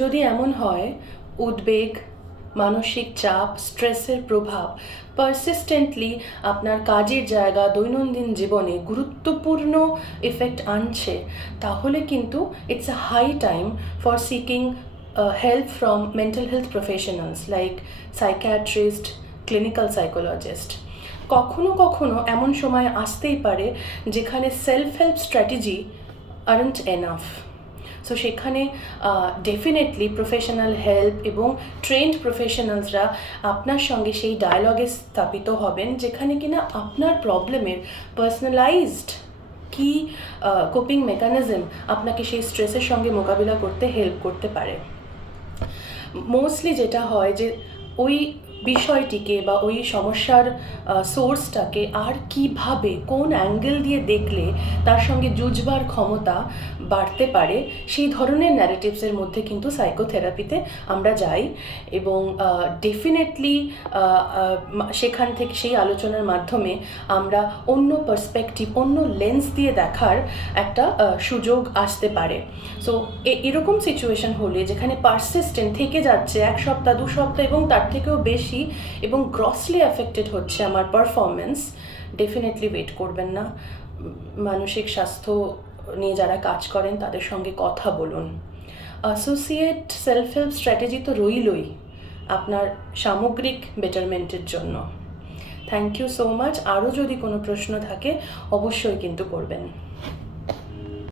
যদি এমন হয় উদ্বেগ, মানসিক চাপ, স্ট্রেসের প্রভাব পারসিস্টেন্টলি আপনার কাজের জায়গা, দৈনন্দিন জীবনে গুরুত্বপূর্ণ এফেক্ট আনছে, তাহলে কিন্তু it's a high time for seeking help from mental health professionals like psychiatrist, clinical psychologist. কখনো কখনো এমন সময় আসতেই পারে যেখানে self help strategy aren't enough. So সেখানে ডেফিনেটলি প্রফেশনাল হেল্প এবং ট্রেন্ড প্রফেশনালসরা আপনার সঙ্গে সেই ডায়ালগে স্থাপিত হবেন, যেখানে কিনা আপনার প্রবলেমের পার্সোনালাইজড কি কোপিং মেকানিজম আপনাকে সেই স্ট্রেসের সঙ্গে মোকাবিলা করতে হেল্প করতে পারে। মোস্টলি যেটা হয় যে ওই বিষয়টিকে বা ওই সমস্যার সোর্সটাকে আর কিভাবে, কোন অ্যাঙ্গেল দিয়ে দেখলে তার সঙ্গে যুঝবার ক্ষমতা বাড়তে পারে, সেই ধরনের ন্যারেটিভসের মধ্যে কিন্তু সাইকোথেরাপিতে আমরা যাই। এবং ডেফিনেটলি সেখান থেকে, সেই আলোচনার মাধ্যমে আমরা অন্য পার্সপেক্টিভ, অন্য লেন্স দিয়ে দেখার একটা সুযোগ আসতে পারে। সো এরকম সিচুয়েশন হলে যেখানে পারসিস্টেন্ট থেকে যাচ্ছে 1 সপ্তাহ, 2 সপ্তাহ এবং তার থেকেও বেশি, এবং গ্রসলি অ্যাফেক্টেড হচ্ছে আমার পারফরমেন্স, ডেফিনেটলি ওয়েট করবেন না। মানসিক স্বাস্থ্য নিয়ে যারা কাজ করেন তাদের সঙ্গে কথা বলুন। অ্যাসোসিয়েট সেলফ হেল্প স্ট্র্যাটেজি তো রইলই আপনার সামগ্রিক বেটারমেন্টের জন্য। Thank you so much. আরও যদি কোনো প্রশ্ন থাকে অবশ্যই কিন্তু করবেন।